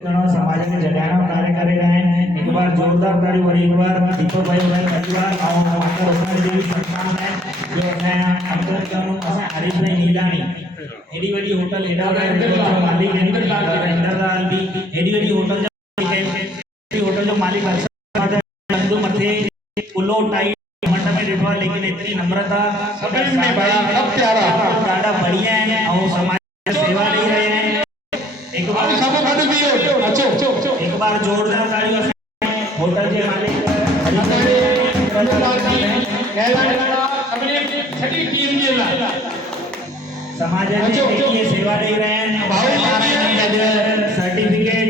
समाज में जगाना कार्य करे रहे हैं। एक बार जोरदार ताली और एक बार दीपक भाई परिवार और माता रोकड़ी देवी संस्थान है जो अपने अंदर जानो असा हरीश भाई नीलानी एडी वडी होटल एडा जो मालिक है इंद्रलाल दी एडी वडी होटल जो मालिक बंधु मथे पुलो टाई मंडप में रिठवा लेकिन इतनी नम्रता सभी में भाई सब प्यारा दादा बढ़िया है और समाज सेवा ले रहे हैं। एक बार जोरदार तालियों से होटल के मालिक समाज में ये सेवा दे रहे हैं। सर्टिफिकेट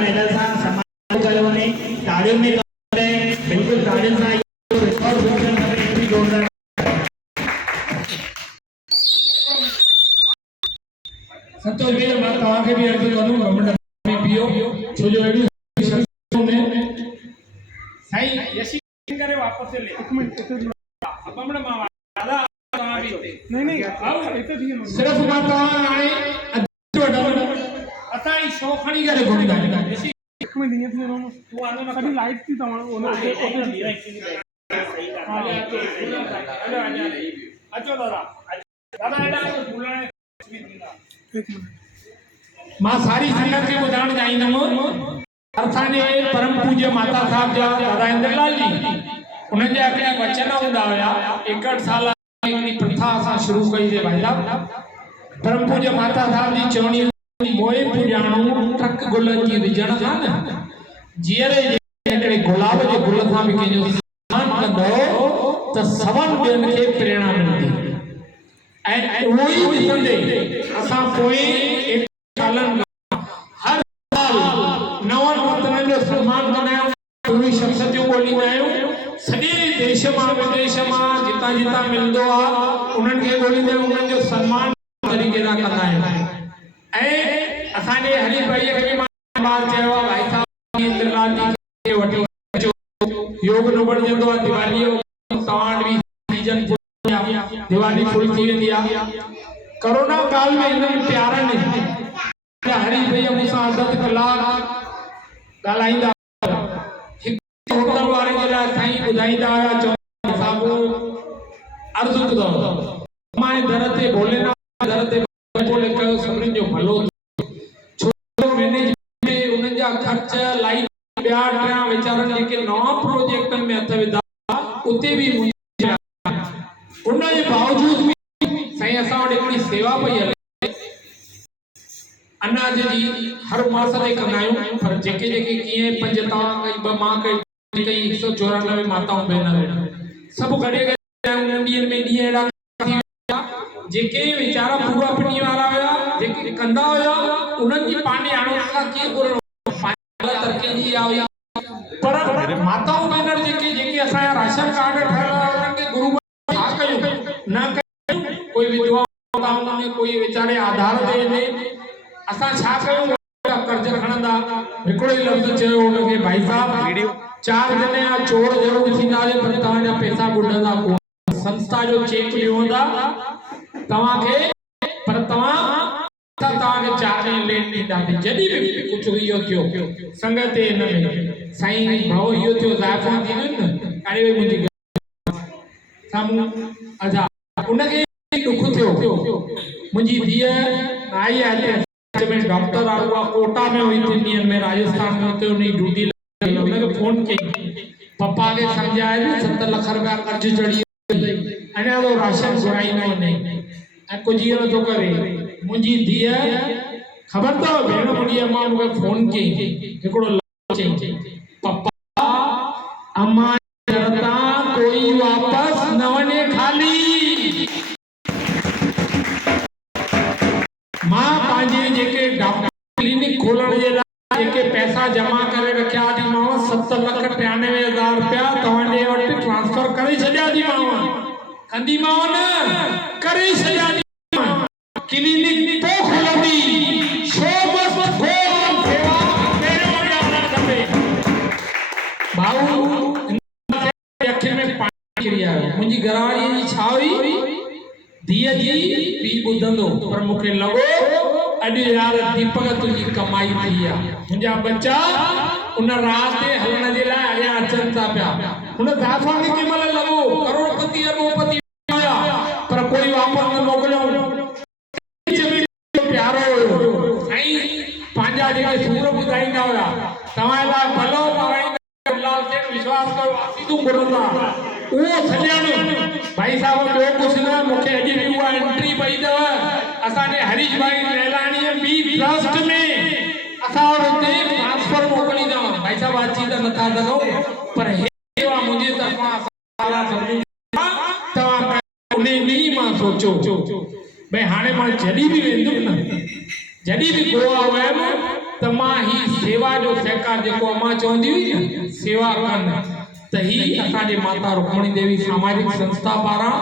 मेडल समाज ने तालियों में बिल्कुल तालियों से जोरदार संतोष भैया मैं तव्हां खे भी अर्ज़ु कंदुमि गवर्नमेंट में पियो छो जो एडी साईं यशी करे वापस ले एक मिनट अब हमने मां दादा तव्हां भी नहीं आओ एते थी सिर्फ मां तव्हां हाणे अता ई शो खणी करे घुमी गा यशी एक मिनट दिए थी तू आनो ना कभी लाइट थी तव्हां ओने ओते सही अचो दादा दादा एडा बुलाने मां सारी संगत के बुधाण जाईंदम अर्थाने परम पूज्य माता साहब जा दादा इंद्रलाल जी उन्हनि जे अॻियां वचन हूंदा हुया 61 साल जी प्रथा असां शुरू कई जे भाई साहब परम पूज्य माता साहब जी चवणी मोए पुॼाणो टक गुलनि जी विझण सां न जीअरे हिकिड़े गुलाब जे गुल सां बि कंहिंजो सम्मान कंदो त सवनि ॿियनि खे प्रेरणा मिलंदी ऐं उहो ई ॾिसंदे असां पोइ हर साल नवन वतननि जो सम्मान कंदा आहियूं पूरी शख्सियतूं ॻोल्हींदा आहियूं सॼे देश मां विदेश मां जितां जितां मिलंदो आहे उन्हनि खे ॻोल्हींदा आहियूं उन्हनि जो सम्मान तरीक़े सां कंदा आहियूं ऐं असांजे हरीश भाईअ खे बि मां चयो आहे भाई साहब इंद्रलाल जी खे वठी अचो योग न बणजंदो आहे दिवालीअ तव्हां बि सीजन दिवाली फुल थी वेंदी आहे कोरोना काल में इन्हनि प्यारनि हरीश भैया मूंसां अधु कलाक ॻाल्हाईंदा हिकु होटल वारे जे लाइ साईं ॿुधाईंदा हुआ चवंदा साहिबु अर्ज़ु कंदो मां दर ते भोलेनाथ दर ते बोले कयो सभिनी जो भलो छो मैनेजमेंट में उन्हनि जा ख़र्च लाइट ॿिया टिया वीचारनि जेके नवां प्रोजेक्टनि में हथ विधा उते बि उनजे बावजूद भी साईं असां वटि हिकिड़ी सेवा पई हले अनाज जी हर मास ते कंदा आहियूं पर जेके जेके कीअं पंज तव्हां कई ॿ मां कई 194 माताऊं भेनरूं सभु गॾे गॾे उन्हनि ॾींहंनि में ॾींहं अहिड़ा जेके वीचारा पूरा पिनी वारा हुया जेके कंदा हुया उन्हनि जी पंहिंजी हाणे खां कीअं घुरणो तरक़ी जी हुया पर माताऊं भेनर जेके जेके असांजा राशन कार्ड ठहियल उन्हनि खे गुरू न कोई विधवा में कोई बेचारे आधार दे असां छा कयूं कर्ज खणंदा हिकिड़ो ई लफ़्ज़ चयो उनखे भाई साहब 4 ॼणे या चोर ज़रूर थींदा पर तव्हांजा पैसा ॿुॾंदा कोन संस्था जो चेक ॾींदा तव्हांखे पर तव्हांखे 4 ॾींहं लेट ॾींदासीं जॾहिं बि कुझु इहो थियो संगत हिन में साईं भाऊ इहो थियो ज़ाइफ़ां थींदियूं न अड़े मुंहिंजी साम्हूं अच्छा उनखे दुख थियो मुंहिंजी धीअ आई आहे में डॉक्टर आहे उहा कोटा में हुई 3 ॾींहंनि में राजस्थान में हुते उनजी ड्यूटी लॻी उनखे फोन कई पप्पा खे सम्झाए 7 लख रुपया कर्ज चढ़ी अञा तो राशन घुराईंदो वञे ऐं कुझु इहो नथो करे मुंहिंजी धीअ ख़बर अथव भेण मुंहिंजी अम्मा मूंखे फोन कई हिकिड़ो चई पप्पा अम्मा कोई वापस न वने खाली मां पांजे जेके डॉक्टर क्लिनिक खोलण जे लाइ जेके पैसा जमा करे रखिया थी मां 7,93,000 रुपया तव्हांजे वटि ट्रांसफर करे छॾिया थी मां कंदी मां न करे छॾिया थी क्लिनिक तो खोलंदी शो मस्त खोल सेवा तेरे वटि ऑर्डर खपे भाऊ अखियुनि में पाणी किरी आयो मुंहिंजी घरवारीअ जी छा हुई धीअ जी पी ॿुधंदो पर मूंखे लॻो अॼु यार दीपक तुंहिंजी कमाई थी आहे मुंहिंजा बच्चा उन राह ते हलण जे लाइ अॻियां अचनि था पिया हुन जाफ़र खे कंहिं महिल लॻो करोड़पति अरबोपति हुया पर कोई वापसि न मोकिलियो प्यारो हुयो साईं पंहिंजा जेके सूर ॿुधाईंदा हुया तव्हां लाइ भलो पवाईंदा लाल सेठ विश्वास कयो आसीतूं घुरंदा उहो सॼण भाई साहब ॿियो कुझु न मूंखे अॼु बि उहा एंट्री पई अथव असांजे हरीश भाई लैलाणीअ बी ट्रस्ट में असां हुते ट्रांसफर मोकिलींदा भाई साहब अची त नथा सघूं पर हे मुंहिंजे तरफ़ां सारा तव्हां उन ॾींहुं मां सोचो भई हाणे मां जॾहिं बि वेंदुमि न जॾहिं बि गोवा वयुमि त मां ही सेवा जो सहकार जेको अम्मा चवंदी हुई न सेवा कनि त ही असांजे माता रुक्मणी देवी सामाजिक संस्था पारां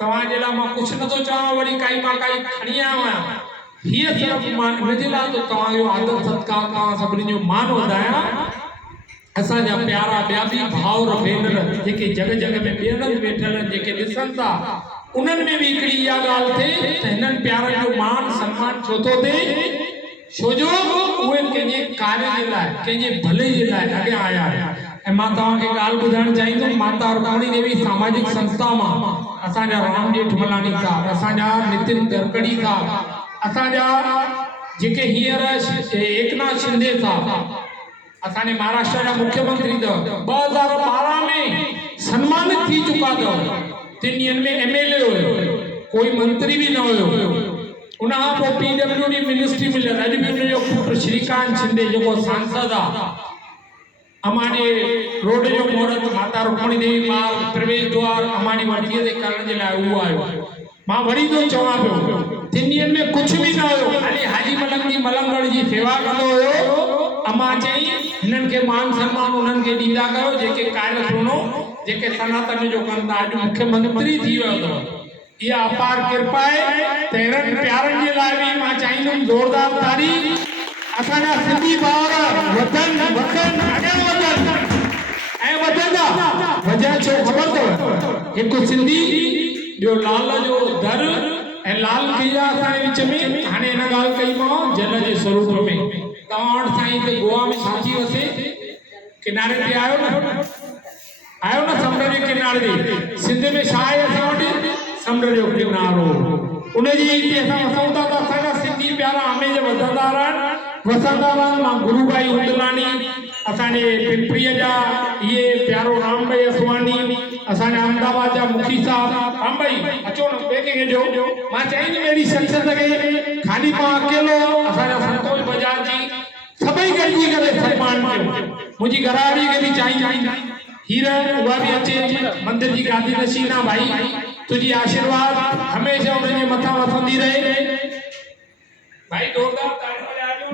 तव्हांजे लाइ मां कुझु नथो चवां वरी काई मां काई खणी आयो आहियां हीअ सिर्फ़ु मां हिनजे लाइ त तव्हांजो आदर सत्कार तव्हां सभिनी जो मान वधायां असांजा प्यारा ॿिया बि भाउर भेनर जेके जॻह जॻह में ॿियनि वेठल जेके ॾिसनि था उन्हनि में बि हिकिड़ी इहा ॻाल्हि थिए त हिननि प्यारनि जो मान सम्मान छो थो थिए छो जो उहे कंहिंजे कार्य जे लाइ कंहिंजे भले जे लाइ अॻियां आया ऐं मां तव्हांखे ॻाल्हि ॿुधाइणु चाहींदुमि माता रुक्मणी देवी सामाजिक संस्था मां असांजा राम जेठमलानी साहब असांजा नितिन गडकरी साहब असांजा जेके हींअर एकनाथ शिंदे साहब असांजे महाराष्ट्र जा मुख्यमंत्री अथव 2012 में सन्मानित थी चुका अथव 3 ॾींहंनि में एमएलए हुयो कोई मंत्री बि न हुयो उनखां पोइ पीडब्ल्यूडी मिनिस्ट्री मिलियल अॼु बि उनजो पुटु श्रीकांत शिंदे जेको सांसद आहे अमानी रोड जो मुहूर्त माता रुक्मणी देवी मार्ग प्रवेश द्वार अमानी वटीअ ते करण जे लाइ उहो आयो मां वरी थो चवां पियो 3 ॾींहंनि में कुझु बि न हुयो ख़ाली हाजी मलंग जी मलंगड़ जी सेवा कंदो हुयो अम्मा चई हिननि खे मान सम्मान उन्हनि खे ॾींदा कयो जेके कार्य सुनो जेके सनातन जो कनि था अॼु मुख्यमंत्री थी वियो अथव इहा अपार कृपा आहे त हिननि प्यारनि जे लाइ बि मां चाहींदुमि ज़ोरदार तारीफ़ असांजा सिंधी भाउर वधनि वधनि अॻियां वधनि ऐं वधंदा वजह छो ख़बर अथव हिकु सिंधी ॿियो लाल जो दर ऐं लाल किला असांजे विच में हाणे हिन ॻाल्हि कई मां जन जे स्वरूप में तव्हां वटि साईं हिते गोवा में छा थी वसे किनारे ते आयो न समुंड जे किनारे ते सिंध में छा आहे असां वटि समुंड जो किनारो उनजी हिते असां वसूं था त असांजा सिंधी प्यारा हमेशह वधंदा रहनि वसंदा रहनि मां गुरुभाई हुंदलानी असांजे पिंपरीअ जा इहे प्यारो राम भाई असवानी असांजा अहमदाबाद जा मुखी साहब राम भाई अचो न ॿिए कंहिंखे ॾियो मां चाहींदुमि अहिड़ी शख़्सियत खे ख़ाली मां अकेलो असांजा संतोष बजाज जी सभई गॾिजी करे सन्मान कयो मुंहिंजी घरवारी खे बि चाहींदा हीर उहा बि अचे मंदिर जी गादी नशीना भाई तुझी आशीर्वाद हमेशह उन्हनि जे मथां वसंदी रहे भाई जोरदार तालियूं ॾियाजो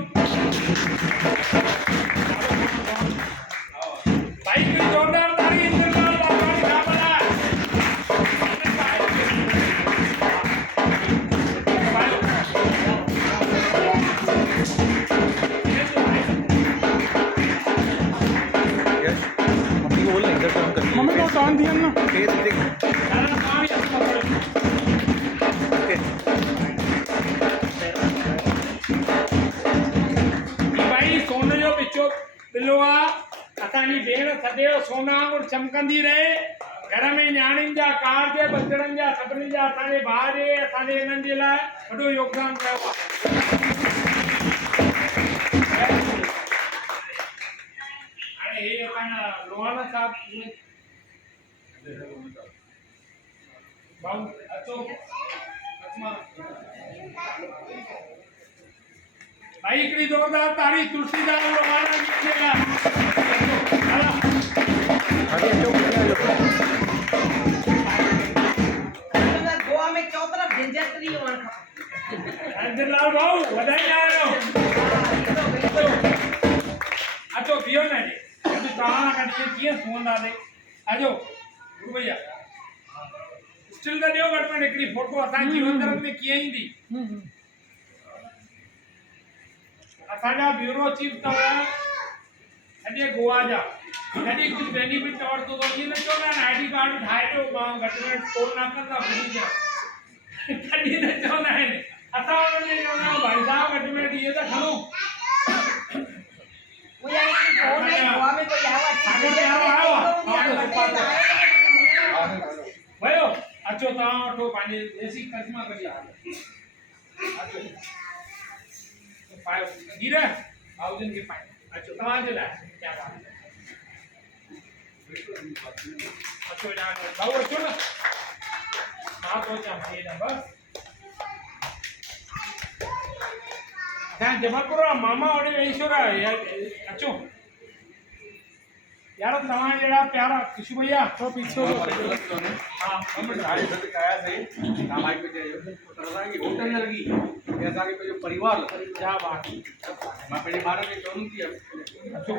भाई कोई जोरदार ताली इंद्रलाल बाबानी साहब बना मम्मी को टॉन दिया ना भाई सोने जो बिचो बिलोआ असांजी भेण सदैव सोना वांगुरु चमकंदी रहे घर में न्याणियुनि जा कारज बचड़नि जा सभिनी जा असांजे भाउ जे असांजे हिननि जे लाइ वॾो योगदान कयो आहे हाणे हे असांजा लोहाना साहब भाऊ अचो भाई हिकिड़ी जोरदार तारीफ़ तुलसीदास लोहाना जी के गोवा में चौ तरफ झंझटरी इंद्रलाल भाऊ बधाई आयो अचो बियो ना जी अॼु तव्हां कॾहिं कीअं सुहंदासीं अचो गुरु भैया स्टिल त ॾियो घटि में हिकिड़ी फोटो असांजी जीवन में कीअं ईंदी असांजा ब्यूरो चीफ अथव सॼे गोवा जा कॾहिं कुझु बेनिफिट न वरितो अथव ईअं न चवंदा आहिनि आई डी कार्ड ठाहे ॾियो मां घटि में टोल नाकनि था भॼी ॾियां कॾहिं न चवंदा आहिनि असां वटि चवंदा भाई साहब घटि में घटि इहे त खणो वो यानी कि फोन नहीं गोवा में कोई आवा सागर में भयो अचो तव्हां वठो पंहिंजे देसी करिश्मा कढी अचो पायो हीर भाउजन खे पायो अचो तव्हांजे लाइ क्या बात है अचो यार भाऊ अचो न मां तो चा भाई ना बस जबलपुर मामा वॾे वेही छो रहा यार अचो यार तव्हां जहिड़ा प्यारा खुशबू भैया थोरो पीछे हो हाँ गाड़ी से आया सही सामाजिक पे जाइयो तरदा की होटल न लगी ऐसा कि जो परिवार क्या बात मैं पहले बारे में चोनू की अचो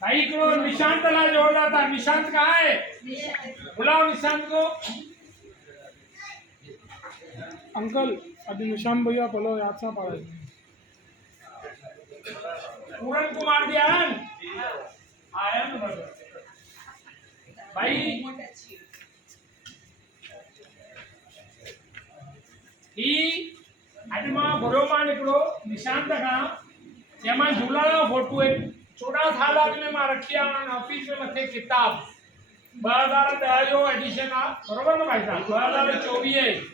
भाई को निशांत ला जोड़ता था निशांत कहाँ है बुलाओ निशांत को अंकल अभी निशान भैया बोलो याद सा पड़ा है पूरन कुमार जी आयन आयन भाई ही अॼु मां घुरियो मां निकिरो निशांत खां जंहिंमां झूलण जो फोटू आहे 14 साल अॻु में मां रखी आहे ऑफिस में मथे किताब 2010 जो एडिशन आहे बरोबर न भाई साहब 2024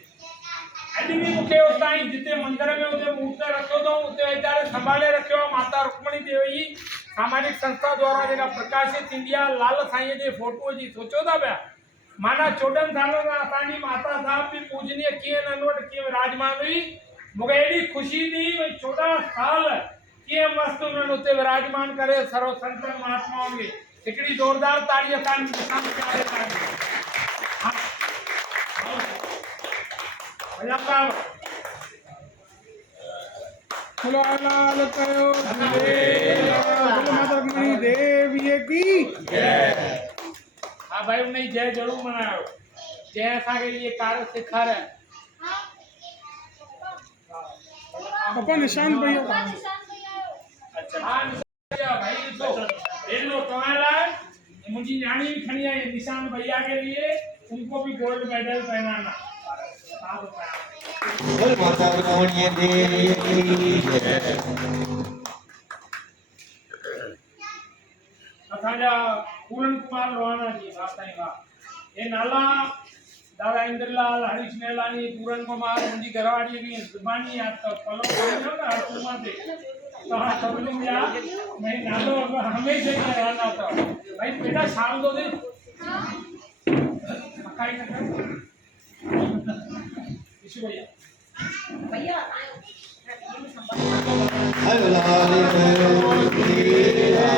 अॼु बि मूंखे उतां ई जिते मंदर में हुते मूर्त रखियो अथऊं उते वीचारे संभाले रखियो आहे माता रुक्मणी देवी सामाजिक संस्था द्वारा जेका प्रकाशित थींदी आहे लाल साईं जे फोटूअ जी सोचो था पिया माना 14 सालनि खां असांजी माता साहिब बि पूजनीय कीअं नंढ वटि कीअं विराजमान हुई मूंखे एॾी ख़ुशी थी भई 14 साल कीअं मस्तु उन्हनि उते विराजमान करे सर्व संतनि महात्माउनि खे हिकिड़ी ज़ोरदार ताड़ी असांजी निशान प्यारे हा भैया साहब बोलो लाल कयो बोलो माता रुक्मणी देवी की हाँ भाई उन्हें जय जरूर मनायो जय असांखे ये कार्य सेखारे पापा निशान भैया अच्छा हाँ निशान भैया भाई ॾिसो लो तव्हां लाइ मुंहिंजी न्याणी भी खणी आई निशान भैया के लिए उनको भी गोल्ड मेडल पहनाना बोल माता रुक्मणी देवी की जय असांजा पूरन कुमार लोहाना जी वाह साईं वाह ये नाला दादा इंद्रलाल हरीश नेलानी पूरन कुमार मुंहिंजी घरवारी बि ज़ुबानी यादि अथव पलो पाईंदो न हर कुमार ते तव्हां सभिनी जा भई नालो हमेशह ई रहंदा अथव भई बेटा शाम जो दे मकाई न कर ईशू भैया भैया हर लाल कयो तेरा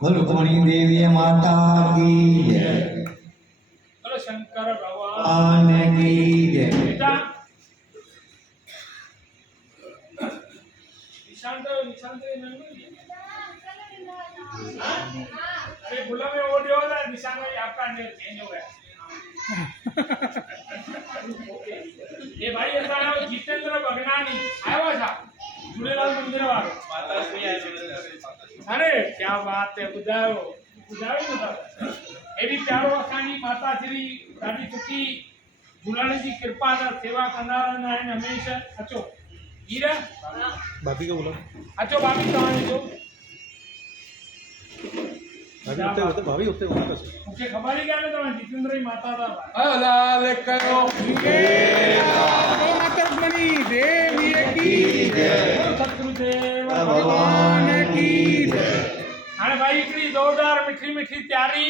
बोल रुक्मणी देवी माता की जय बोलो शंकर भगवान आन की जय बेटा निशांत अरे गुला में वो जो ना निशान भाई आपका चेंज हो गया ये भाई ऐसा है जितेंद्र भगनानी आया हुआ था झूलेलाल मंदिर वालों अरे क्या बात है बुधायो बुधायो ये भी प्यारो असांजी माता श्री ॾाढी सुठी झूलण जी कृपा सां सेवा कंदा रहंदा आहिनि हमेशह अचो हीर भाभी को बोलो अचो भाभी तव्हां जो भाभी होते भाभी होते मूंखे ख़बर ई कान्हे तव्हां जितेंद्र जी माता था लाल कयो बोलो माता रुक्मणी देवी की सतगुरुदेव भगवान की जय हाणे भाई हिकिड़ी ज़ोरदार मिठी मिठी तयारी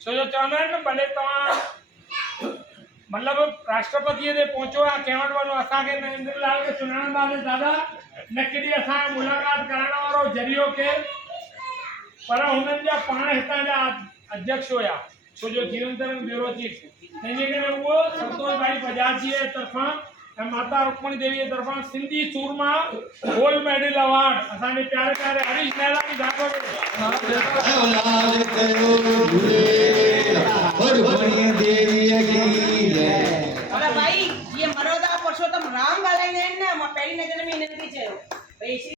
छो जो चवंदा आहिनि न भले तव्हां मतिलबु राष्ट्रपतिअ ते पहुचो आहे कंहिं वटि वञो असांखे न इंद्रलाल खे सुञाणंदासीं दादा न केॾी असां मुलाक़ात करण वारो ज़रियो केरु पर हुननि जा पाण हितां जा अध्यक्ष हुया छो जो जीवन तरंग ब्यूरो चीफ तंहिंजे करे उहो संतोष भाई बजाज जी जे तरफ़ां ऐं माता रुक्मणी देवी जे तरफ़ां सिंधी सूरमा गोल्ड मेडल अवार्ड असांजे प्यारे प्यारे हरीश नेलानी साहिब लाल कयो झूलेलाल रुक्मणी देवी की जय अरे भाई ये मरोदा पुरुषोत्तम राम ॻाल्हाईंदा आहिनि न मां पहिरीं नज़र में हिननि खे चयो भई